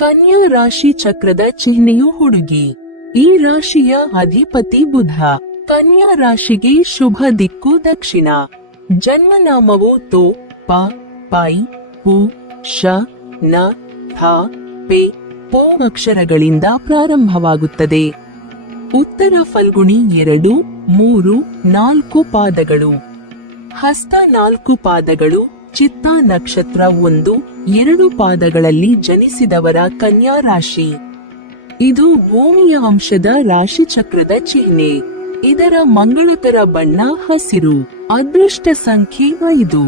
ಕನ್ಯಾ ರಾಶಿ ಚಕ್ರದ ಚಿಹ್ನೆಯು ಹುಡುಗಿ. ಈ ರಾಶಿಯ ಅಧಿಪತಿ ಬುಧ. ಕನ್ಯಾ ರಾಶಿಗೆ ಶುಭ ದಿಕ್ಕು ದಕ್ಷಿಣ. ಜನ್ಮನಾಮವು ತೋ, ಪ, ಪೈ, ಪು, ಶ, ನ, ಥ, ಪೆ, ಪೋ ಅಕ್ಷರಗಳಿಂದ ಪ್ರಾರಂಭವಾಗುತ್ತದೆ. ಉತ್ತರ ಫಲ್ಗುಣಿ 2, 3, 4 ಪಾದಗಳು. ಹಸ್ತ 4 ಪಾದಗಳು. ಚಿತ್ತ ನಕ್ಷತ್ರ 1, 2 ಪಾದಗಳಲ್ಲಿ ಜನಿಸಿದವರ ಕನ್ಯಾ ರಾಶಿ. ಇದು ಭೂಮಿಯ ಅಂಶದ ರಾಶಿಚಕ್ರದ ಚಿಹ್ನೆ. ಇದರ ಮಂಗಳಕರ ಬಣ್ಣ ಹಸಿರು. ಅದೃಷ್ಟ ಸಂಖ್ಯೆ 5.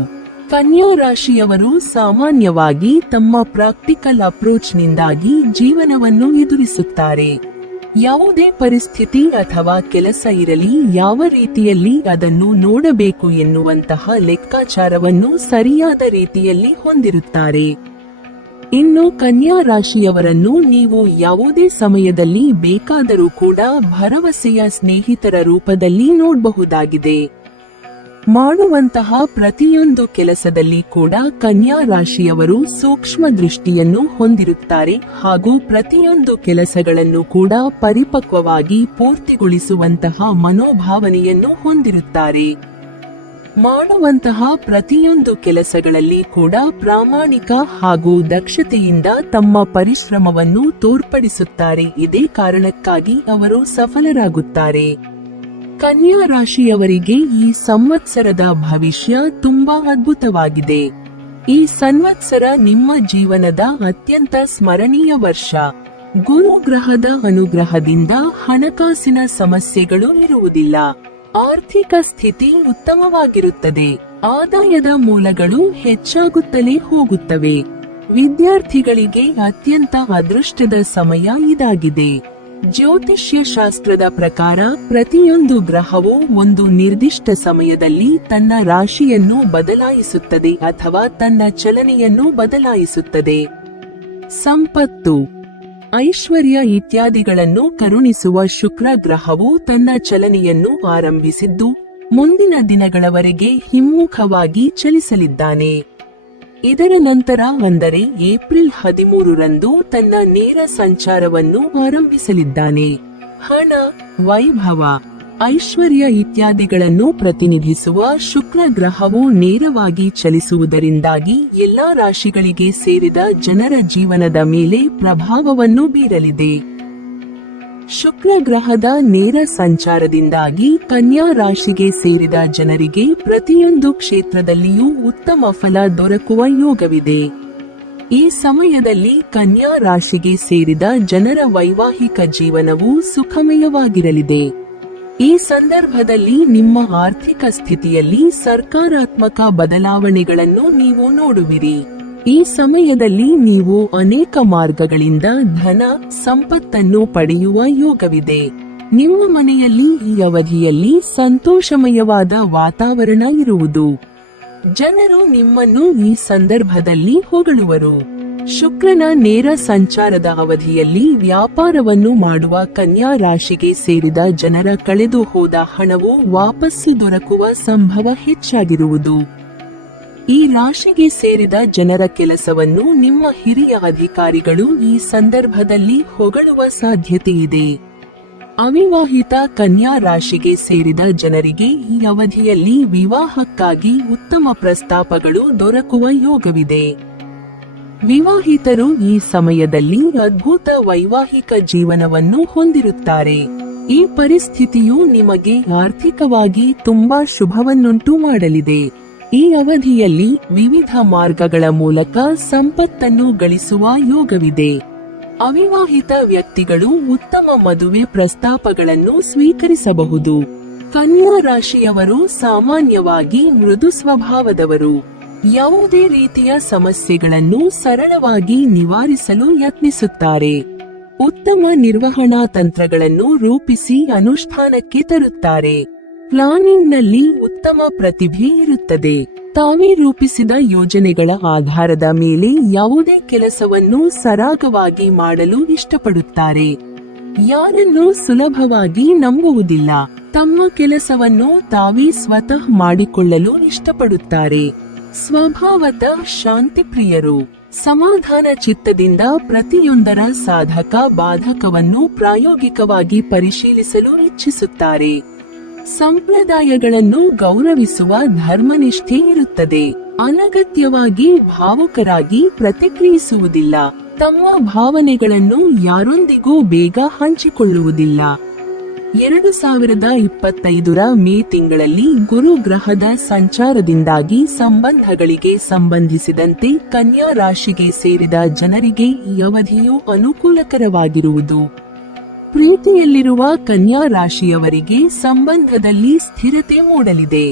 ಕನ್ಯಾ ರಾಶಿಯವರು ಸಾಮಾನ್ಯವಾಗಿ ತಮ್ಮ ಪ್ರಾಕ್ಟಿಕಲ್ ಅಪ್ರೋಚ್ನಿಂದಾಗಿ ಜೀವನವನ್ನು ಎದುರಿಸುತ್ತಾರೆ. ಯಾವುದೇ ಪರಿಸ್ಥಿತಿ ಅಥವಾ ಕೆಲಸ ಇರಲಿ, ಯಾವ ರೀತಿಯಲ್ಲಿ ಅದನ್ನು ನೋಡಬೇಕು ಎನ್ನುವಂತಹ ಲೆಕ್ಕಾಚಾರವನ್ನು ಸರಿಯಾದ ರೀತಿಯಲ್ಲಿ ಹೊಂದಿರುತ್ತಾರೆ. ಇನ್ನು ಕನ್ಯಾ ರಾಶಿಯವರನ್ನು ನೀವು ಯಾವುದೇ ಸಮಯದಲ್ಲಿ ಬೇಕಾದರೂ ಕೂಡ ಭರವಸೆಯ ಸ್ನೇಹಿತರ ರೂಪದಲ್ಲಿ ನೋಡಬಹುದಾಗಿದೆ. ಮಾಡುವಂತಹ ಪ್ರತಿಯೊಂದು ಕೆಲಸದಲ್ಲಿ ಕೂಡ ಕನ್ಯಾ ರಾಶಿಯವರು ಸೂಕ್ಷ್ಮ ದೃಷ್ಟಿಯನ್ನು ಹೊಂದಿರುತ್ತಾರೆ ಹಾಗೂ ಪ್ರತಿಯೊಂದು ಕೆಲಸಗಳನ್ನು ಕೂಡ ಪರಿಪಕ್ವವಾಗಿ ಪೂರ್ತಿಗೊಳಿಸುವಂತಹ ಮನೋಭಾವನೆಯನ್ನು ಹೊಂದಿರುತ್ತಾರೆ. ಮಾಡುವಂತಹ ಪ್ರತಿಯೊಂದು ಕೆಲಸಗಳಲ್ಲಿ ಕೂಡ ಪ್ರಾಮಾಣಿಕ ಹಾಗೂ ದಕ್ಷತೆಯಿಂದ ತಮ್ಮ ಪರಿಶ್ರಮವನ್ನು ತೋರ್ಪಡಿಸುತ್ತಾರೆ. ಇದೇ ಕಾರಣಕ್ಕಾಗಿ ಅವರು ಸಫಲರಾಗುತ್ತಾರೆ. ಕನ್ಯಾ ರಾಶಿಯವರಿಗೆ ಈ ಸಂವತ್ಸರದ ಭವಿಷ್ಯ ತುಂಬಾ ಅದ್ಭುತವಾಗಿದೆ. ಈ ಸಂವತ್ಸರ ನಿಮ್ಮ ಜೀವನದ ಅತ್ಯಂತ ಸ್ಮರಣೀಯ ವರ್ಷ. ಗುರು ಗ್ರಹದ ಅನುಗ್ರಹದಿಂದ ಹಣಕಾಸಿನ ಸಮಸ್ಯೆಗಳು ಇರುವುದಿಲ್ಲ. ಆರ್ಥಿಕ ಸ್ಥಿತಿ ಉತ್ತಮವಾಗಿರುತ್ತದೆ. ಆದಾಯದ ಮೂಲಗಳು ಹೆಚ್ಚಾಗುತ್ತಲೇ ಹೋಗುತ್ತವೆ. ವಿದ್ಯಾರ್ಥಿಗಳಿಗೆ ಅತ್ಯಂತ ಅದೃಷ್ಟದ ಸಮಯ ಇದಾಗಿದೆ. ಜ್ಯೋತಿಷ್ಯ ಶಾಸ್ತ್ರದ ಪ್ರಕಾರ ಪ್ರತಿಯೊಂದು ಗ್ರಹವು ಒಂದು ನಿರ್ದಿಷ್ಟ ಸಮಯದಲ್ಲಿ ತನ್ನ ರಾಶಿಯನ್ನು ಬದಲಾಯಿಸುತ್ತದೆ ಅಥವಾ ತನ್ನ ಚಲನೆಯನ್ನು ಬದಲಾಯಿಸುತ್ತದೆ. ಸಂಪತ್ತು, ಐಶ್ವರ್ಯ ಇತ್ಯಾದಿಗಳನ್ನು ಕರುಣಿಸುವ ಶುಕ್ರ ಗ್ರಹವು ತನ್ನ ಚಲನೆಯನ್ನು ಆರಂಭಿಸಿದ್ದು ಮುಂದಿನ ದಿನಗಳವರೆಗೆ ಹಿಮ್ಮುಖವಾಗಿ ಚಲಿಸಲಿದ್ದಾನೆ. ಇದರ ನಂತರ ಅಂದರೆ ಏಪ್ರಿಲ್ 13ರಂದು ತನ್ನ ನೇರ ಸಂಚಾರವನ್ನು ಆರಂಭಿಸಲಿದ್ದಾನೆ. ಹಣ, ವೈಭವ, ಐಶ್ವರ್ಯ ಇತ್ಯಾದಿಗಳನ್ನು ಪ್ರತಿನಿಧಿಸುವ ಶುಕ್ರ ಗ್ರಹವು ನೇರವಾಗಿ ಚಲಿಸುವುದರಿಂದಾಗಿ ಎಲ್ಲಾ ರಾಶಿಗಳಿಗೆ ಸೇರಿದ ಜನರ ಜೀವನದ ಮೇಲೆ ಪ್ರಭಾವವನ್ನು ಬೀರಲಿದೆ. ಶುಕ್ರ ಗ್ರಹದ ನೇರ ಸಂಚಾರದಿಂದಾಗಿ ಕನ್ಯಾ ರಾಶಿಗೆ ಸೇರಿದ ಜನರಿಗೆ ಪ್ರತಿಯೊಂದು ಕ್ಷೇತ್ರದಲ್ಲಿಯೂ ಉತ್ತಮ ಫಲ ದೊರಕುವ ಯೋಗವಿದೆ. ಈ ಸಮಯದಲ್ಲಿ ಕನ್ಯಾ ರಾಶಿಗೆ ಸೇರಿದ ಜನರ ವೈವಾಹಿಕ ಜೀವನವು ಸುಖಮಯವಾಗಿರಲಿದೆ. ಈ ಸಂದರ್ಭದಲ್ಲಿ ನಿಮ್ಮ ಆರ್ಥಿಕ ಸ್ಥಿತಿಯಲ್ಲಿ ಸಕಾರಾತ್ಮಕ ಬದಲಾವಣೆಗಳನ್ನು ನೀವು ನೋಡುವಿರಿ. ಈ ಸಮಯದಲ್ಲಿ ನೀವು ಅನೇಕ ಮಾರ್ಗಗಳಿಂದ ಧನ, ಸಂಪತ್ತನ್ನು ಪಡೆಯುವ ಯೋಗವಿದೆ. ನಿಮ್ಮ ಮನೆಯಲ್ಲಿ ಈ ಅವಧಿಯಲ್ಲಿ ಸಂತೋಷಮಯವಾದ ವಾತಾವರಣ ಇರುವುದು. ಜನರು ನಿಮ್ಮನ್ನು ಈ ಸಂದರ್ಭದಲ್ಲಿ ಹೊಗಳುವರು. ಶುಕ್ರನ ನೇರ ಸಂಚಾರದ ಅವಧಿಯಲ್ಲಿ ವ್ಯಾಪಾರವನ್ನು ಮಾಡುವ ಕನ್ಯಾ ರಾಶಿಗೆ ಸೇರಿದ ಜನರ ಕಳೆದು ಹೋದ ಹಣವು ವಾಪಸ್ಸು ದೊರಕುವ ಸಂಭವ ಹೆಚ್ಚಾಗಿರುವುದು. ಈ ರಾಶಿಗೆ ಸೇರಿದ ಜನರ ಕೆಲಸವನ್ನು ನಿಮ್ಮ ಹಿರಿಯ ಅಧಿಕಾರಿಗಳು ಈ ಸಂದರ್ಭದಲ್ಲಿ ಹೊಗಳುವ ಸಾಧ್ಯತೆಯಿದೆ. ಅವಿವಾಹಿತ ಕನ್ಯಾ ರಾಶಿಗೆ ಸೇರಿದ ಜನರಿಗೆ ಈ ಅವಧಿಯಲ್ಲಿ ವಿವಾಹಕ್ಕಾಗಿ ಉತ್ತಮ ಪ್ರಸ್ತಾಪಗಳು ದೊರಕುವ ಯೋಗವಿದೆ. ವಿವಾಹಿತರು ಈ ಸಮಯದಲ್ಲಿ ಅದ್ಭುತ ವೈವಾಹಿಕ ಜೀವನವನ್ನು ಹೊಂದಿರುತ್ತಾರೆ. ಈ ಪರಿಸ್ಥಿತಿಯು ನಿಮಗೆ ಆರ್ಥಿಕವಾಗಿ ತುಂಬಾ ಶುಭವನ್ನುಂಟು ಮಾಡಲಿದೆ. ಈ ಅವಧಿಯಲ್ಲಿ ವಿವಿಧ ಮಾರ್ಗಗಳ ಮೂಲಕ ಸಂಪತ್ತನ್ನು ಗಳಿಸುವ ಯೋಗವಿದೆ. ಅವಿವಾಹಿತ ವ್ಯಕ್ತಿಗಳು ಉತ್ತಮ ಮದುವೆ ಪ್ರಸ್ತಾಪಗಳನ್ನು ಸ್ವೀಕರಿಸಬಹುದು. ಕನ್ಯಾ ರಾಶಿಯವರು ಸಾಮಾನ್ಯವಾಗಿ ಮೃದು ಸ್ವಭಾವದವರು. ಯಾವುದೇ ರೀತಿಯ ಸಮಸ್ಯೆಗಳನ್ನು ಸರಳವಾಗಿ ನಿವಾರಿಸಲು ಯತ್ನಿಸುತ್ತಾರೆ. ಉತ್ತಮ ನಿರ್ವಹಣಾ ತಂತ್ರಗಳನ್ನು ರೂಪಿಸಿ ಅನುಷ್ಠಾನಕ್ಕೆ ತರುತ್ತಾರೆ. ಪ್ಲಾನಿಂಗ್ನಲ್ಲಿ ಉತ್ತಮ ಪ್ರತಿಭೆ ಇರುತ್ತದೆ. ತಾವೇ ರೂಪಿಸಿದ ಯೋಜನೆಗಳ ಆಧಾರದ ಮೇಲೆ ಯಾವುದೇ ಕೆಲಸವನ್ನು ಸರಾಗವಾಗಿ ಮಾಡಲು ಇಷ್ಟಪಡುತ್ತಾರೆ. ಯಾರನ್ನೂ ಸುಲಭವಾಗಿ ನಂಬುವುದಿಲ್ಲ. ತಮ್ಮ ಕೆಲಸವನ್ನು ತಾವೇ ಸ್ವತಃ ಮಾಡಿಕೊಳ್ಳಲು ಇಷ್ಟಪಡುತ್ತಾರೆ. ಸ್ವಭಾವದ ಶಾಂತಿಪ್ರಿಯರು. ಸಮಾಧಾನ ಚಿತ್ತದಿಂದ ಪ್ರತಿಯೊಂದರ ಸಾಧಕ ಬಾಧಕವನ್ನು ಪ್ರಾಯೋಗಿಕವಾಗಿ ಪರಿಶೀಲಿಸಲು ಇಚ್ಛಿಸುತ್ತಾರೆ. ಸಂಪ್ರದಾಯಗಳನ್ನು ಗೌರವಿಸುವ ಧರ್ಮನಿಷ್ಠೆ ಇರುತ್ತದೆ. ಅನಗತ್ಯವಾಗಿ ಭಾವುಕರಾಗಿ ಪ್ರತಿಕ್ರಿಯಿಸುವುದಿಲ್ಲ. ತಮ್ಮ ಭಾವನೆಗಳನ್ನು ಯಾರೊಂದಿಗೂ ಬೇಗ ಹಂಚಿಕೊಳ್ಳುವುದಿಲ್ಲ. 2025ರ ಮೇ ತಿಂಗಳಲ್ಲಿ ಗುರು ಗ್ರಹದ ಸಂಚಾರದಿಂದಾಗಿ ಸಂಬಂಧಗಳಿಗೆ ಸಂಬಂಧಿಸಿದಂತೆ ಕನ್ಯಾ ರಾಶಿಗೆ ಸೇರಿದ ಜನರಿಗೆ ಈ ಅವಧಿಯು ಅನುಕೂಲಕರವಾಗಿರುವುದು. ಪ್ರೀತಿಯಲ್ಲಿರುವ ಕನ್ಯಾ ರಾಶಿಯವರಿಗೆ ಸಂಬಂಧದಲ್ಲಿ ಸ್ಥಿರತೆ ಮೂಡಲಿದೆ.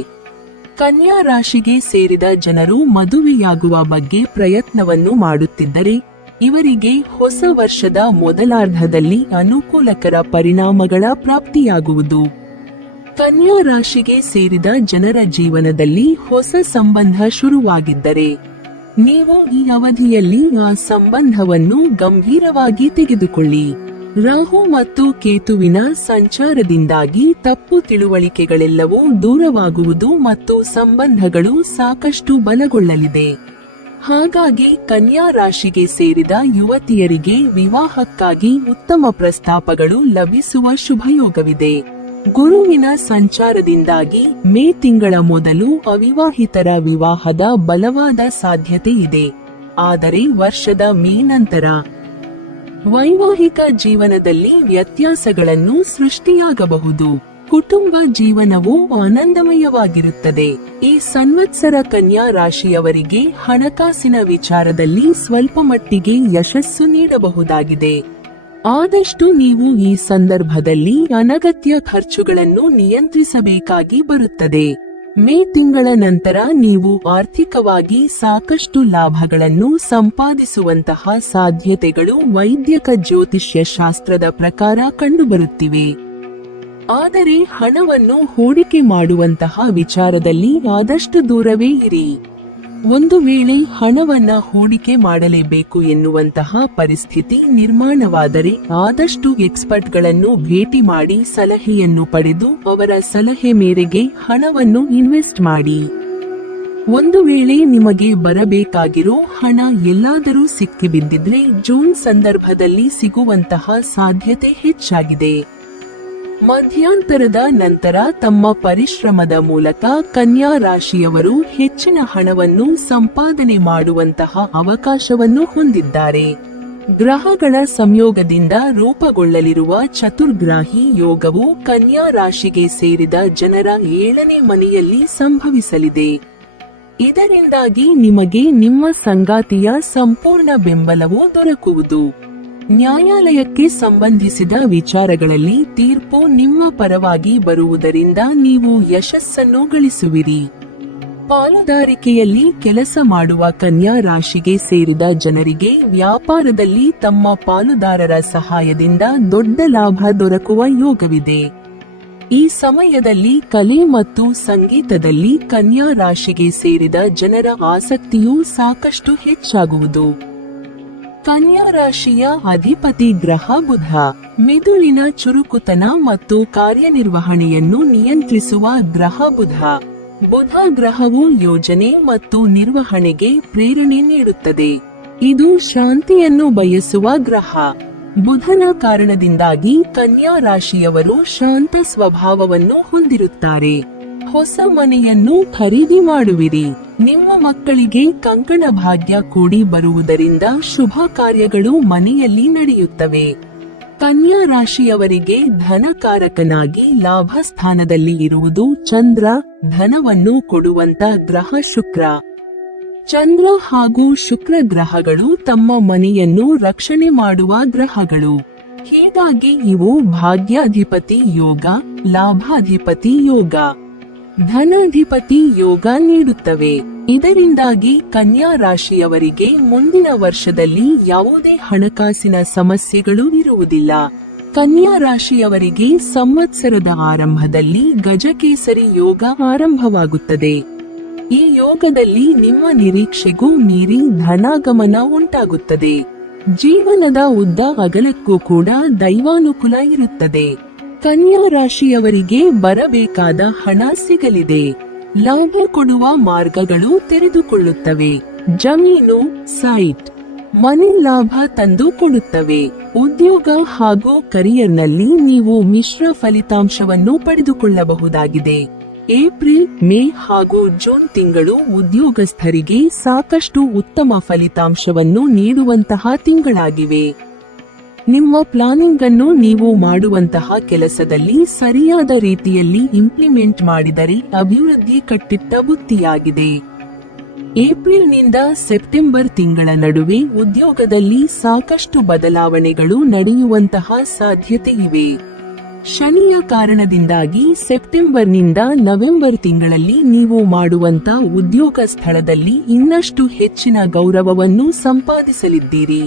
ಕನ್ಯಾ ರಾಶಿಗೆ ಸೇರಿದ ಜನರು ಮದುವೆಯಾಗುವ ಬಗ್ಗೆ ಪ್ರಯತ್ನವನ್ನು ಮಾಡುತ್ತಿದ್ದರೆ ಇವರಿಗೆ ಹೊಸ ವರ್ಷದ ಮೊದಲಾರ್ಧದಲ್ಲಿ ಅನುಕೂಲಕರ ಪರಿಣಾಮಗಳ ಪ್ರಾಪ್ತಿಯಾಗುವುದು. ಕನ್ಯಾ ರಾಶಿಗೆ ಸೇರಿದ ಜನರ ಜೀವನದಲ್ಲಿ ಹೊಸ ಸಂಬಂಧ ಶುರುವಾಗಿದ್ದರೆ ನೀವು ಈ ಅವಧಿಯಲ್ಲಿ ಆ ಸಂಬಂಧವನ್ನು ಗಂಭೀರವಾಗಿ ತೆಗೆದುಕೊಳ್ಳಿ. ರಾಹು ಮತ್ತು ಕೇತುವಿನ ಸಂಚಾರದಿಂದಾಗಿ ತಪ್ಪು ತಿಳುವಳಿಕೆಗಳೆಲ್ಲವೂ ದೂರವಾಗುವುದು ಮತ್ತು ಸಂಬಂಧಗಳು ಸಾಕಷ್ಟು ಬಲಗೊಳ್ಳಲಿದೆ. ಹಾಗಾಗಿ ಕನ್ಯಾ ರಾಶಿಗೆ ಸೇರಿದ ಯುವತಿಯರಿಗೆ ವಿವಾಹಕ್ಕಾಗಿ ಉತ್ತಮ ಪ್ರಸ್ತಾಪಗಳು ಲಭಿಸುವ ಶುಭಯೋಗವಿದೆ. ಗುರುವಿನ ಸಂಚಾರದಿಂದಾಗಿ ಮೇ ತಿಂಗಳ ಮೊದಲು ಅವಿವಾಹಿತರ ವಿವಾಹದ ಬಲವಾದ ಸಾಧ್ಯತೆ ಇದೆ. ಆದರೆ ವರ್ಷದ ಮೇ ನಂತರ ವೈವಾಹಿಕ ಜೀವನದಲ್ಲಿ ವ್ಯತ್ಯಾಸಗಳನ್ನು ಸೃಷ್ಟಿಯಾಗಬಹುದು. ಕುಟುಂಬ ಜೀವನವು ಆನಂದಮಯವಾಗಿರುತ್ತದೆ. ಈ ಸಂವತ್ಸರ ಕನ್ಯಾ ರಾಶಿಯವರಿಗೆ ಹಣಕಾಸಿನ ವಿಚಾರದಲ್ಲಿ ಸ್ವಲ್ಪ ಮಟ್ಟಿಗೆ ಯಶಸ್ಸು ನೀಡಬಹುದಾಗಿದೆ. ಆದಷ್ಟು ನೀವು ಈ ಸಂದರ್ಭದಲ್ಲಿ ಅನಗತ್ಯ ಖರ್ಚುಗಳನ್ನು ನಿಯಂತ್ರಿಸಬೇಕಾಗಿ ಬರುತ್ತದೆ. ಮೇ ತಿಂಗಳ ನಂತರ ನೀವು ಆರ್ಥಿಕವಾಗಿ ಸಾಕಷ್ಟು ಲಾಭಗಳನ್ನು ಸಂಪಾದಿಸುವಂತಹ ಸಾಧ್ಯತೆಗಳು ವೈದ್ಯಕ ಜ್ಯೋತಿಷ್ಯ ಶಾಸ್ತ್ರದ ಪ್ರಕಾರ ಕಂಡುಬರುತ್ತಿವೆ. ಆದರೆ ಹಣವನ್ನು ಹೂಡಿಕೆ ಮಾಡುವಂತಹ ವಿಚಾರದಲ್ಲಿ ಆದಷ್ಟು ದೂರವೇ ಇರಿ. ಒಂದು ವೇಳೆ ಹಣವನ್ನ ಹೂಡಿಕೆ ಮಾಡಲೇಬೇಕು ಎನ್ನುವಂತಹ ಪರಿಸ್ಥಿತಿ ನಿರ್ಮಾಣವಾದರೆ ಆದಷ್ಟು ಎಕ್ಸ್ಪರ್ಟ್ಗಳನ್ನು ಭೇಟಿ ಮಾಡಿ ಸಲಹೆಯನ್ನು ಪಡೆದು ಅವರ ಸಲಹೆ ಮೇರೆಗೆ ಹಣವನ್ನು ಇನ್ವೆಸ್ಟ್ ಮಾಡಿ. ಒಂದು ವೇಳೆ ನಿಮಗೆ ಬರಬೇಕಾಗಿರೋ ಹಣ ಎಲ್ಲಾದರೂ ಸಿಕ್ಕಿಬಿದ್ದಿದ್ರೆ ಜೂನ್ ಸಂದರ್ಭದಲ್ಲಿ ಸಿಗುವಂತಹ ಸಾಧ್ಯತೆ ಹೆಚ್ಚಾಗಿದೆ. ಮಧ್ಯಂತರದ ನಂತರ ತಮ್ಮ ಪರಿಶ್ರಮದ ಮೂಲಕ ಕನ್ಯಾ ರಾಶಿಯವರು ಹೆಚ್ಚಿನ ಹಣವನ್ನು ಸಂಪಾದನೆ ಮಾಡುವಂತಹ ಅವಕಾಶವನ್ನು ಹೊಂದಿದ್ದಾರೆ. ಗ್ರಹಗಳ ಸಂಯೋಗದಿಂದ ರೂಪುಗೊಳ್ಳಲಿರುವ ಚತುರ್ಗ್ರಾಹಿ ಯೋಗವು ಕನ್ಯಾ ರಾಶಿಗೆ ಸೇರಿದ ಜನರ 7ನೇ ಮನೆಯಲ್ಲಿ ಸಂಭವಿಸಲಿದೆ. ಇದರಿಂದಾಗಿ ನಿಮಗೆ ನಿಮ್ಮ ಸಂಗಾತಿಯ ಸಂಪೂರ್ಣ ಬೆಂಬಲವೂ ದೊರಕುವುದು. ನ್ಯಾಯಾಲಯಕ್ಕೆ ಸಂಬಂಧಿಸಿದ ವಿಚಾರಗಳಲ್ಲಿ ತೀರ್ಪು ನಿಮ್ಮ ಪರವಾಗಿ ಬರುವುದರಿಂದ ನೀವು ಯಶಸ್ಸನ್ನು ಗಳಿಸುವಿರಿ. ಪಾಲುದಾರಿಕೆಯಲ್ಲಿ ಕೆಲಸ ಮಾಡುವ ಕನ್ಯಾ ರಾಶಿಗೆ ಸೇರಿದ ಜನರಿಗೆ ವ್ಯಾಪಾರದಲ್ಲಿ ತಮ್ಮ ಪಾಲುದಾರರ ಸಹಾಯದಿಂದ ದೊಡ್ಡ ಲಾಭ ದೊರಕುವ ಯೋಗವಿದೆ. ಈ ಸಮಯದಲ್ಲಿ ಕಲೆ ಮತ್ತು ಸಂಗೀತದಲ್ಲಿ ಕನ್ಯಾ ರಾಶಿಗೆ ಸೇರಿದ ಜನರ ಆಸಕ್ತಿಯೂ ಸಾಕಷ್ಟು ಹೆಚ್ಚಾಗುವುದು. ಕನ್ಯಾ ರಾಶಿಯ ಅಧಿಪತಿ ಗ್ರಹ ಬುಧ. ಮಿದುಳಿನ ಚುರುಕುತನ ಮತ್ತು ಕಾರ್ಯನಿರ್ವಹಣೆಯನ್ನು ನಿಯಂತ್ರಿಸುವ ಗ್ರಹ ಬುಧ. ಬುಧ ಗ್ರಹವು ಯೋಜನೆ ಮತ್ತು ನಿರ್ವಹಣೆಗೆ ಪ್ರೇರಣೆ ನೀಡುತ್ತದೆ. ಇದು ಶಾಂತಿಯನ್ನು ಬಯಸುವ ಗ್ರಹ. ಬುಧನ ಕಾರಣದಿಂದಾಗಿ ಕನ್ಯಾ ರಾಶಿಯವರು ಶಾಂತ ಸ್ವಭಾವವನ್ನು ಹೊಂದಿರುತ್ತಾರೆ. ಹೊಸ ಮನೆಯನ್ನು ಖರೀದಿ ಮಾಡುವಿರಿ. ನಿಮ್ಮ ಮಕ್ಕಳಿಗೆ ಕಂಕಣ ಭಾಗ್ಯ ಕೂಡಿ ಬರುವುದರಿಂದ ಶುಭ ಕಾರ್ಯಗಳು ಮನೆಯಲ್ಲಿ ನಡೆಯುತ್ತವೆ. ಕನ್ಯಾ ರಾಶಿಯವರಿಗೆ ಧನಕಾರಕನಾಗಿ ಲಾಭ ಸ್ಥಾನದಲ್ಲಿ ಇರುವುದು ಚಂದ್ರ. ಧನವನ್ನು ಕೊಡುವಂತ ಗ್ರಹ ಶುಕ್ರ. ಚಂದ್ರ ಹಾಗೂ ಶುಕ್ರ ಗ್ರಹಗಳು ತಮ್ಮ ಮನೆಯನ್ನು ರಕ್ಷಣೆ ಮಾಡುವ ಗ್ರಹಗಳು. ಹೀಗಾಗಿ ಇವು ಭಾಗ್ಯಾಧಿಪತಿ ಯೋಗ, ಲಾಭಾಧಿಪತಿ ಯೋಗ, ಧನಾಧಿಪತಿ ಯೋಗ ನೀಡುತ್ತವೆ. ಇದರಿಂದಾಗಿ ಕನ್ಯಾ ರಾಶಿಯವರಿಗೆ ಮುಂದಿನ ವರ್ಷದಲ್ಲಿ ಯಾವುದೇ ಹಣಕಾಸಿನ ಸಮಸ್ಯೆಗಳು ಇರುವುದಿಲ್ಲ. ಕನ್ಯಾ ರಾಶಿಯವರಿಗೆ ಸಂವತ್ಸರದ ಆರಂಭದಲ್ಲಿ ಗಜಕೇಸರಿ ಯೋಗ ಆರಂಭವಾಗುತ್ತದೆ. ಈ ಯೋಗದಲ್ಲಿ ನಿಮ್ಮ ನಿರೀಕ್ಷೆಗೂ ಮೀರಿ ಧನಾಗಮನ ಉಂಟಾಗುತ್ತದೆ. ಜೀವನದ ಉದ್ದ ಅಗಲಕ್ಕೂ ಕೂಡ ದೈವಾನುಕೂಲ ಇರುತ್ತದೆ. ಕನ್ಯಾ ರಾಶಿಯವರಿಗೆ ಬರಬೇಕಾದ ಹಣ ಸಿಗಲಿದೆ. ಲಾಭ ಕೊಡುವ ಮಾರ್ಗಗಳು ತೆರೆದುಕೊಳ್ಳುತ್ತವೆ. ಜಮೀನು, ಸೈಟ್, ಮನೆ ಲಾಭ ತಂದು ಕೊಡುತ್ತವೆ. ಉದ್ಯೋಗ ಹಾಗೂ ಕರಿಯರ್ನಲ್ಲಿ ನೀವು ಮಿಶ್ರ ಫಲಿತಾಂಶವನ್ನು ಪಡೆದುಕೊಳ್ಳಬಹುದಾಗಿದೆ. ಏಪ್ರಿಲ್, ಮೇ ಹಾಗೂ ಜೂನ್ ತಿಂಗಳು ಉದ್ಯೋಗಸ್ಥರಿಗೆ ಸಾಕಷ್ಟು ಉತ್ತಮ ಫಲಿತಾಂಶವನ್ನು ನೀಡುವಂತಹ ತಿಂಗಳಾಗಿವೆ. ನಿಮ್ಮ ಪ್ಲಾನಿಂಗ್ ಅನ್ನು ನೀವು ಮಾಡುವಂತಹ ಕೆಲಸದಲ್ಲಿ ಸರಿಯಾದ ರೀತಿಯಲ್ಲಿ ಇಂಪ್ಲಿಮೆಂಟ್ ಮಾಡಿದರೆ ಅಭಿವೃದ್ಧಿ ಕಟ್ಟಿಟ್ಟ ಬುತ್ತಿಯಾಗಿದೆ. ಏಪ್ರಿಲ್ನಿಂದ ಸೆಪ್ಟೆಂಬರ್ ತಿಂಗಳ ನಡುವೆ ಉದ್ಯೋಗದಲ್ಲಿ ಸಾಕಷ್ಟು ಬದಲಾವಣೆಗಳು ನಡೆಯುವಂತಹ ಸಾಧ್ಯತೆ ಇವೆ. ಶನಿಯ ಕಾರಣದಿಂದಾಗಿ ಸೆಪ್ಟೆಂಬರ್ನಿಂದ ನವೆಂಬರ್ ತಿಂಗಳಲ್ಲಿ ನೀವು ಮಾಡುವಂತ ಉದ್ಯೋಗ ಸ್ಥಳದಲ್ಲಿ ಇನ್ನಷ್ಟು ಹೆಚ್ಚಿನ ಗೌರವವನ್ನು ಸಂಪಾದಿಸಲಿದ್ದೀರಿ.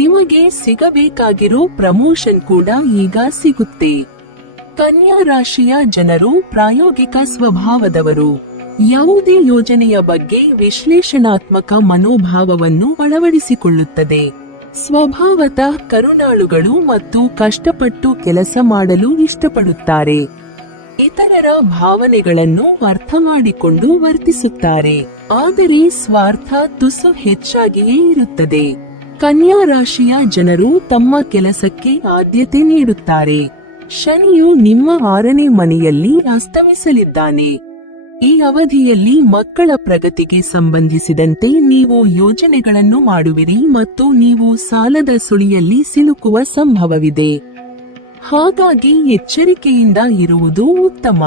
ನಿಮಗೆ ಸಿಗಬೇಕಾಗಿರೋ ಪ್ರಮೋಷನ್ ಕೂಡ ಈಗ ಸಿಗುತ್ತೆ. ಕನ್ಯಾ ರಾಶಿಯ ಜನರು ಪ್ರಾಯೋಗಿಕ ಸ್ವಭಾವದವರು. ಯಾವುದೇ ಯೋಜನೆಯ ಬಗ್ಗೆ ವಿಶ್ಲೇಷಣಾತ್ಮಕ ಮನೋಭಾವವನ್ನು ಅಳವಡಿಸಿಕೊಳ್ಳುತ್ತದೆ. ಸ್ವಭಾವತಃ ಕರುಣಾಳುಗಳು ಮತ್ತು ಕಷ್ಟಪಟ್ಟು ಕೆಲಸ ಮಾಡಲು ಇಷ್ಟಪಡುತ್ತಾರೆ. ಇತರರ ಭಾವನೆಗಳನ್ನು ಅರ್ಥ ಮಾಡಿಕೊಂಡು ವರ್ತಿಸುತ್ತಾರೆ. ಆದರೆ ಸ್ವಾರ್ಥ ತುಸು ಹೆಚ್ಚಾಗಿಯೇ ಇರುತ್ತದೆ. ಕನ್ಯಾ ರಾಶಿಯ ಜನರು ತಮ್ಮ ಕೆಲಸಕ್ಕೆ ಆದ್ಯತೆ ನೀಡುತ್ತಾರೆ. ಶನಿಯು ನಿಮ್ಮ 6ನೇ ಮನೆಯಲ್ಲಿ ಅಸ್ತಮಿಸಲಿದ್ದಾನೆ. ಈ ಅವಧಿಯಲ್ಲಿ ಮಕ್ಕಳ ಪ್ರಗತಿಗೆ ಸಂಬಂಧಿಸಿದಂತೆ ನೀವು ಯೋಜನೆಗಳನ್ನು ಮಾಡುವಿರಿ ಮತ್ತು ನೀವು ಸಾಲದ ಸುಳಿಯಲ್ಲಿ ಸಿಲುಕುವ ಸಂಭವವಿದೆ. ಹಾಗಾಗಿ ಎಚ್ಚರಿಕೆಯಿಂದ ಇರುವುದು ಉತ್ತಮ.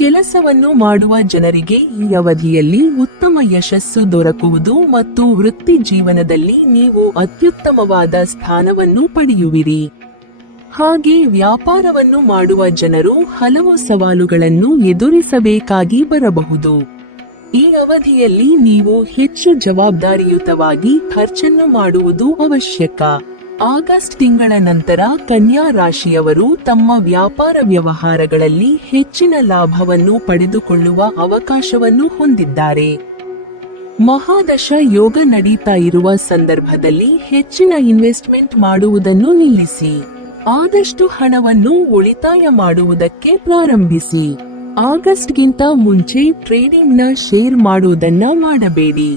ಕೆಲಸವನ್ನು ಮಾಡುವ ಜನರಿಗೆ ಈ ಅವಧಿಯಲ್ಲಿ ಉತ್ತಮ ಯಶಸ್ಸು ದೊರಕುವುದು ಮತ್ತು ವೃತ್ತಿ ಜೀವನದಲ್ಲಿ ನೀವು ಅತ್ಯುತ್ತಮವಾದ ಸ್ಥಾನವನ್ನು ಪಡೆಯುವಿರಿ. ಹಾಗೆ ವ್ಯಾಪಾರವನ್ನು ಮಾಡುವ ಜನರು ಹಲವು ಸವಾಲುಗಳನ್ನು ಎದುರಿಸಬೇಕಾಗಿ ಬರಬಹುದು. ಈ ಅವಧಿಯಲ್ಲಿ ನೀವು ಹೆಚ್ಚು ಜವಾಬ್ದಾರಿಯುತವಾಗಿ ಖರ್ಚನ್ನು ಮಾಡುವುದು ಅವಶ್ಯಕ. ಆಗಸ್ಟ್ ತಿಂಗಳ ನಂತರ ಕನ್ಯಾ ರಾಶಿಯವರು ತಮ್ಮ ವ್ಯಾಪಾರ ವ್ಯವಹಾರಗಳಲ್ಲಿ ಹೆಚ್ಚಿನ ಲಾಭವನ್ನು ಪಡೆದುಕೊಳ್ಳುವ ಅವಕಾಶವನ್ನು ಹೊಂದಿದ್ದಾರೆ. ಮಹಾದಶ ಯೋಗ ನಡೀತಾ ಇರುವ ಸಂದರ್ಭದಲ್ಲಿ ಹೆಚ್ಚಿನ ಇನ್ವೆಸ್ಟ್ಮೆಂಟ್ ಮಾಡುವುದನ್ನು ನಿಲ್ಲಿಸಿ. ಆದಷ್ಟು ಹಣವನ್ನು ಉಳಿತಾಯ ಮಾಡುವುದಕ್ಕೆ ಪ್ರಾರಂಭಿಸಿ. ಆಗಸ್ಟ್ಗಿಂತ ಮುಂಚೆ ಟ್ರೇಡಿಂಗ್ನ ಶೇರ್ ಮಾಡುವುದನ್ನ ಮಾಡಬೇಡಿ.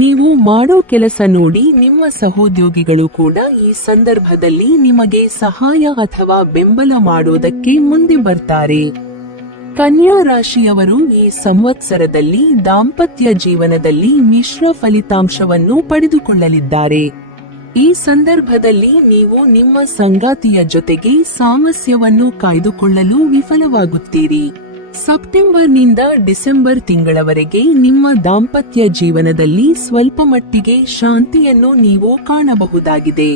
ನೀವು ಮಾಡೋ ಕೆಲಸ ನೋಡಿ ನಿಮ್ಮ ಸಹೋದ್ಯೋಗಿಗಳು ಕೂಡ ಈ ಸಂದರ್ಭದಲ್ಲಿ ನಿಮಗೆ ಸಹಾಯ ಅಥವಾ ಬೆಂಬಲ ಮಾಡುವುದಕ್ಕೆ ಮುಂದೆ ಬರ್ತಾರೆ. ಕನ್ಯಾ ರಾಶಿಯವರು ಈ ಸಂವತ್ಸರದಲ್ಲಿ ದಾಂಪತ್ಯ ಜೀವನದಲ್ಲಿ ಮಿಶ್ರ ಫಲಿತಾಂಶವನ್ನು ಪಡೆದುಕೊಳ್ಳಲಿದ್ದಾರೆ. ಈ ಸಂದರ್ಭದಲ್ಲಿ ನೀವು ನಿಮ್ಮ ಸಂಗಾತಿಯ ಜೊತೆಗೆ ಸಾಮರಸ್ಯವನ್ನು ಕಾಯ್ದುಕೊಳ್ಳಲು ವಿಫಲವಾಗುತ್ತೀರಿ. ಸೆಪ್ಟೆಂಬರ್ನಿಂದ ಡಿಸೆಂಬರ್ ತಿಂಗಳವರೆಗೆ ನಿಮ್ಮ ದಾಂಪತ್ಯ ಜೀವನದಲ್ಲಿ ಸ್ವಲ್ಪ ಮಟ್ಟಿಗೆ ಶಾಂತಿಯನ್ನು ನೀವು ಕಾಣಬಹುದಾಗಿದೆ.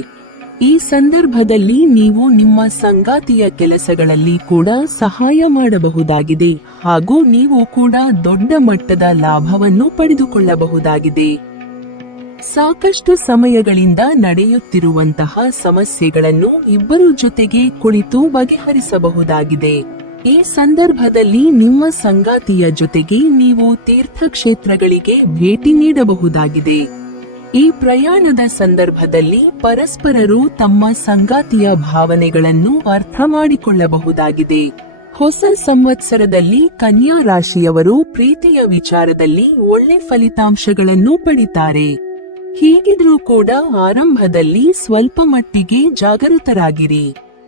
ಈ ಸಂದರ್ಭದಲ್ಲಿ ನೀವು ನಿಮ್ಮ ಸಂಗಾತಿಯ ಕೆಲಸಗಳಲ್ಲಿ ಕೂಡ ಸಹಾಯ ಮಾಡಬಹುದಾಗಿದೆ ಹಾಗೂ ನೀವು ಕೂಡ ದೊಡ್ಡ ಮಟ್ಟದ ಲಾಭವನ್ನು ಪಡೆದುಕೊಳ್ಳಬಹುದಾಗಿದೆ. ಸಾಕಷ್ಟು ಸಮಯಗಳಿಂದ ನಡೆಯುತ್ತಿರುವಂತಹ ಸಮಸ್ಯೆಗಳನ್ನು ಇಬ್ಬರು ಜೊತೆಗೆ ಕುಳಿತು ಬಗೆಹರಿಸಬಹುದಾಗಿದೆ. ಈ ಸಂದರ್ಭದಲ್ಲಿ ನಿಮ್ಮ ಸಂಗಾತಿಯ ಜೊತೆಗೆ ನೀವು ತೀರ್ಥಕ್ಷೇತ್ರಗಳಿಗೆ ಭೇಟಿ ನೀಡಬಹುದಾಗಿದೆ. ಈ ಪ್ರಯಾಣದ ಸಂದರ್ಭದಲ್ಲಿ ಪರಸ್ಪರರು ತಮ್ಮ ಸಂಗಾತಿಯ ಭಾವನೆಗಳನ್ನು ಅರ್ಥ ಮಾಡಿಕೊಳ್ಳಬಹುದಾಗಿದೆ. ಹೊಸ ಸಂವತ್ಸರದಲ್ಲಿ ಕನ್ಯಾ ರಾಶಿಯವರು ಪ್ರೀತಿಯ ವಿಚಾರದಲ್ಲಿ ಒಳ್ಳೆ ಫಲಿತಾಂಶಗಳನ್ನು ಪಡಿತಾರೆ. ಹೀಗಿದ್ರೂ ಕೂಡ ಆರಂಭದಲ್ಲಿ ಸ್ವಲ್ಪ ಮಟ್ಟಿಗೆ ಜಾಗರೂಕರಾಗಿರಿ.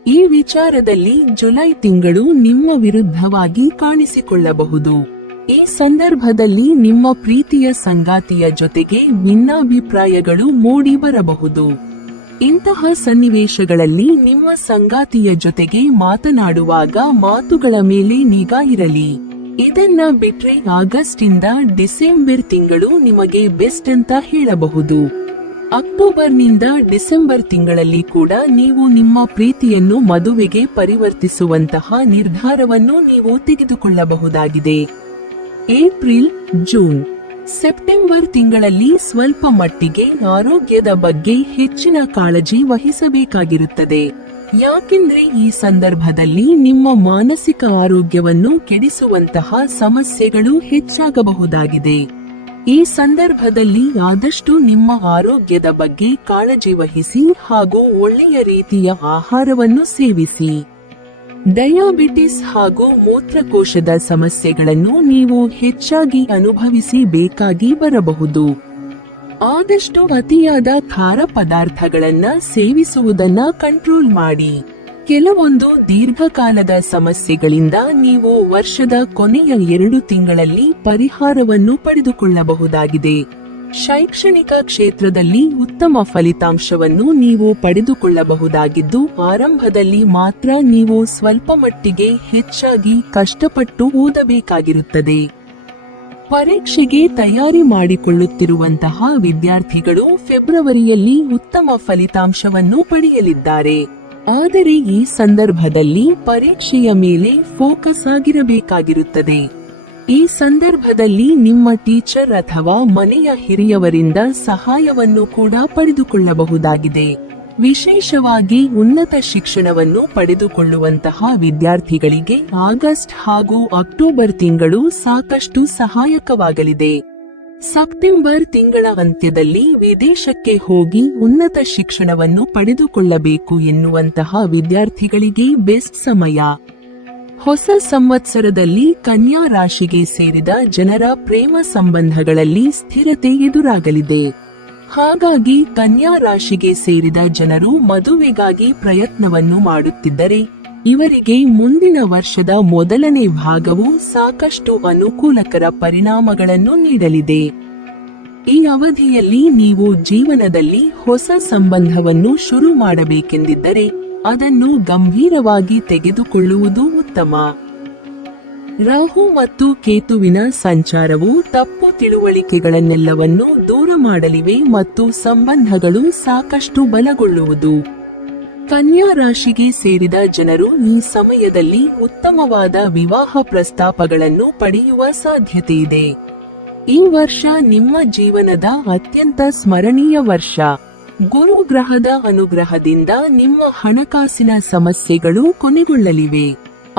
ಈ ವಿಚಾರದಲ್ಲಿ ಜುಲೈ ತಿಂಗಳು ನಿಮ್ಮ ವಿರುದ್ಧವಾಗಿ ಕಾಣಿಸಿಕೊಳ್ಳಬಹುದು. ಈ ಸಂದರ್ಭದಲ್ಲಿ ನಿಮ್ಮ ಪ್ರೀತಿಯ ಸಂಗಾತಿಯ ಜೊತೆಗೆ ಭಿನ್ನಾಭಿಪ್ರಾಯಗಳು ಮೂಡಿ ಬರಬಹುದು. ಇಂತಹ ಸನ್ನಿವೇಶಗಳಲ್ಲಿ ನಿಮ್ಮ ಸಂಗಾತಿಯ ಜೊತೆಗೆ ಮಾತನಾಡುವಾಗ ಮಾತುಗಳ ಮೇಲೆ ನಿಗಾ ಇರಲಿ. ಇದನ್ನ ಬಿಟ್ರೆ ಆಗಸ್ಟ್ ಇಂದ ಡಿಸೆಂಬರ್ ತಿಂಗಳು ನಿಮಗೆ ಬೆಸ್ಟ್ ಅಂತ ಹೇಳಬಹುದು. ಅಕ್ಟೋಬರ್ನಿಂದ ಡಿಸೆಂಬರ್ ತಿಂಗಳಲ್ಲಿ ಕೂಡ ನೀವು ನಿಮ್ಮ ಪ್ರೀತಿಯನ್ನು ಮದುವೆಗೆ ಪರಿವರ್ತಿಸುವಂತಹ ನಿರ್ಧಾರವನ್ನು ನೀವು ತೆಗೆದುಕೊಳ್ಳಬಹುದಾಗಿದೆ. ಏಪ್ರಿಲ್, ಜೂನ್, ಸೆಪ್ಟೆಂಬರ್ ತಿಂಗಳಲ್ಲಿ ಸ್ವಲ್ಪ ಮಟ್ಟಿಗೆ ಆರೋಗ್ಯದ ಬಗ್ಗೆ ಹೆಚ್ಚಿನ ಕಾಳಜಿ ವಹಿಸಬೇಕಾಗಿರುತ್ತದೆ. ಯಾಕೆಂದ್ರೆ ಈ ಸಂದರ್ಭದಲ್ಲಿ ನಿಮ್ಮ ಮಾನಸಿಕ ಆರೋಗ್ಯವನ್ನು ಕೆಡಿಸುವಂತಹ ಸಮಸ್ಯೆಗಳು ಹೆಚ್ಚಾಗಬಹುದಾಗಿದೆ. ಈ ಸಂದರ್ಭದಲ್ಲಿ ಆದಷ್ಟು ನಿಮ್ಮ ಆರೋಗ್ಯದ ಬಗ್ಗೆ ಕಾಳಜಿ ವಹಿಸಿ ಹಾಗೂ ಒಳ್ಳೆಯ ರೀತಿಯ ಆಹಾರವನ್ನು ಸೇವಿಸಿ. ಡಯಾಬಿಟಿಸ್ ಹಾಗೂ ಮೂತ್ರಕೋಶದ ಸಮಸ್ಯೆಗಳನ್ನು ನೀವು ಹೆಚ್ಚಾಗಿ ಅನುಭವಿಸಿ ಬೇಕಾಗಿ ಬರಬಹುದು. ಆದಷ್ಟು ಅತಿಯಾದ ಖಾರ ಪದಾರ್ಥಗಳನ್ನ ಸೇವಿಸುವುದನ್ನ ಕಂಟ್ರೋಲ್ ಮಾಡಿ. ಕೆಲವೊಂದು ದೀರ್ಘಕಾಲದ ಸಮಸ್ಯೆಗಳಿಂದ ನೀವು ವರ್ಷದ ಕೊನೆಯ 2 ತಿಂಗಳಲ್ಲಿ ಪರಿಹಾರವನ್ನು ಪಡೆದುಕೊಳ್ಳಬಹುದಾಗಿದೆ. ಶೈಕ್ಷಣಿಕ ಕ್ಷೇತ್ರದಲ್ಲಿ ಉತ್ತಮ ಫಲಿತಾಂಶವನ್ನು ನೀವು ಪಡೆದುಕೊಳ್ಳಬಹುದಾಗಿದ್ದು, ಆರಂಭದಲ್ಲಿ ಮಾತ್ರ ನೀವು ಸ್ವಲ್ಪ ಮಟ್ಟಿಗೆ ಹೆಚ್ಚಾಗಿ ಕಷ್ಟಪಟ್ಟು ಓದಬೇಕಾಗಿರುತ್ತದೆ. ಪರೀಕ್ಷೆಗೆ ತಯಾರಿ ಮಾಡಿಕೊಳ್ಳುತ್ತಿರುವಂತಹ ವಿದ್ಯಾರ್ಥಿಗಳು ಫೆಬ್ರವರಿಯಲ್ಲಿ ಉತ್ತಮ ಫಲಿತಾಂಶವನ್ನು ಪಡೆಯಲಿದ್ದಾರೆ. ಆದರೆ ಈ ಸಂದರ್ಭದಲ್ಲಿ ಪರೀಕ್ಷೆಯ ಮೇಲೆ ಫೋಕಸ್ ಆಗಿರಬೇಕಾಗಿರುತ್ತದೆ. ಈ ಸಂದರ್ಭದಲ್ಲಿ ನಿಮ್ಮ ಟೀಚರ್ ಅಥವಾ ಮನೆಯ ಹಿರಿಯವರಿಂದ ಸಹಾಯವನ್ನು ಕೂಡ ಪಡೆದುಕೊಳ್ಳಬಹುದಾಗಿದೆ. ವಿಶೇಷವಾಗಿ ಉನ್ನತ ಶಿಕ್ಷಣವನ್ನು ಪಡೆದುಕೊಳ್ಳುವಂತಹ ವಿದ್ಯಾರ್ಥಿಗಳಿಗೆ ಆಗಸ್ಟ್ ಹಾಗೂ ಅಕ್ಟೋಬರ್ ತಿಂಗಳು ಸಾಕಷ್ಟು ಸಹಾಯಕವಾಗಲಿದೆ. ಸೆಪ್ಟೆಂಬರ್ ತಿಂಗಳ ಅಂತ್ಯದಲ್ಲಿ ವಿದೇಶಕ್ಕೆ ಹೋಗಿ ಉನ್ನತ ಶಿಕ್ಷಣವನ್ನು ಪಡೆದುಕೊಳ್ಳಬೇಕು ಎನ್ನುವಂತಹ ವಿದ್ಯಾರ್ಥಿಗಳಿಗೆ ಬೆಸ್ಟ್ ಸಮಯ. ಹೊಸ ಸಂವತ್ಸರದಲ್ಲಿ ಕನ್ಯಾ ರಾಶಿಗೆ ಸೇರಿದ ಜನರ ಪ್ರೇಮ ಸಂಬಂಧಗಳಲ್ಲಿ ಸ್ಥಿರತೆ ಎದುರಾಗಲಿದೆ. ಹಾಗಾಗಿ ಕನ್ಯಾ ರಾಶಿಗೆ ಸೇರಿದ ಜನರು ಮದುವೆಗಾಗಿ ಪ್ರಯತ್ನವನ್ನು ಮಾಡುತ್ತಿದ್ದರೆ ಇವರಿಗೆ ಮುಂದಿನ ವರ್ಷದ ಮೊದಲನೇ ಭಾಗವು ಸಾಕಷ್ಟು ಅನುಕೂಲಕರ ಪರಿಣಾಮಗಳನ್ನು ನೀಡಲಿದೆ. ಈ ಅವಧಿಯಲ್ಲಿ ನೀವು ಜೀವನದಲ್ಲಿ ಹೊಸ ಸಂಬಂಧವನ್ನು ಶುರು ಮಾಡಬೇಕೆಂದಿದ್ದರೆ ಅದನ್ನು ಗಂಭೀರವಾಗಿ ತೆಗೆದುಕೊಳ್ಳುವುದು ಉತ್ತಮ. ರಾಹು ಮತ್ತು ಕೇತುವಿನ ಸಂಚಾರವು ತಪ್ಪು ತಿಳುವಳಿಕೆಗಳನ್ನೆಲ್ಲವನ್ನೂ ದೂರ ಮಾಡಲಿವೆ ಮತ್ತು ಸಂಬಂಧಗಳು ಸಾಕಷ್ಟು ಬಲಗೊಳ್ಳುವುದು. ಕನ್ಯಾ ರಾಶಿಗೆ ಸೇರಿದ ಜನರು ಈ ಸಮಯದಲ್ಲಿ ಉತ್ತಮವಾದ ವಿವಾಹ ಪ್ರಸ್ತಾಪಗಳನ್ನು ಪಡೆಯುವ ಸಾಧ್ಯತೆಯಿದೆ. ಈ ವರ್ಷ ನಿಮ್ಮ ಜೀವನದ ಅತ್ಯಂತ ಸ್ಮರಣೀಯ ವರ್ಷ. ಗುರು ಗ್ರಹದ ಅನುಗ್ರಹದಿಂದ ನಿಮ್ಮ ಹಣಕಾಸಿನ ಸಮಸ್ಯೆಗಳು ಕೊನೆಗೊಳ್ಳಲಿವೆ.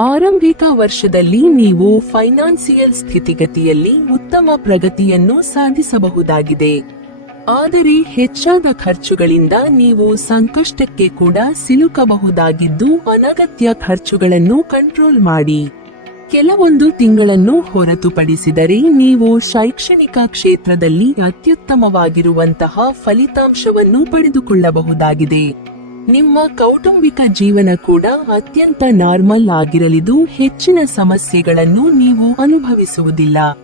ಆರಂಭಿಕ ವರ್ಷದಲ್ಲಿ ನೀವು ಫೈನಾನ್ಸಿಯಲ್ ಸ್ಥಿತಿಗತಿಯಲ್ಲಿ ಉತ್ತಮ ಪ್ರಗತಿಯನ್ನು ಸಾಧಿಸಬಹುದಾಗಿದೆ. ಆದರೆ ಹೆಚ್ಚಾದ ಖರ್ಚುಗಳಿಂದ ನೀವು ಸಂಕಷ್ಟಕ್ಕೆ ಕೂಡ ಸಿಲುಕಬಹುದಾಗಿದ್ದು, ಅನಗತ್ಯ ಖರ್ಚುಗಳನ್ನು ಕಂಟ್ರೋಲ್ ಮಾಡಿ. ಕೆಲವೊಂದು ತಿಂಗಳನ್ನು ಹೊರತುಪಡಿಸಿದರೆ ನೀವು ಶೈಕ್ಷಣಿಕ ಕ್ಷೇತ್ರದಲ್ಲಿ ಅತ್ಯುತ್ತಮವಾಗಿರುವಂತಹ ಫಲಿತಾಂಶವನ್ನು ಪಡೆದುಕೊಳ್ಳಬಹುದಾಗಿದೆ. ನಿಮ್ಮ ಕೌಟುಂಬಿಕ ಜೀವನ ಕೂಡ ಅತ್ಯಂತ ನಾರ್ಮಲ್ ಆಗಿರಲಿದ್ದು, ಹೆಚ್ಚಿನ ಸಮಸ್ಯೆಗಳನ್ನು ನೀವು ಅನುಭವಿಸುವುದಿಲ್ಲ.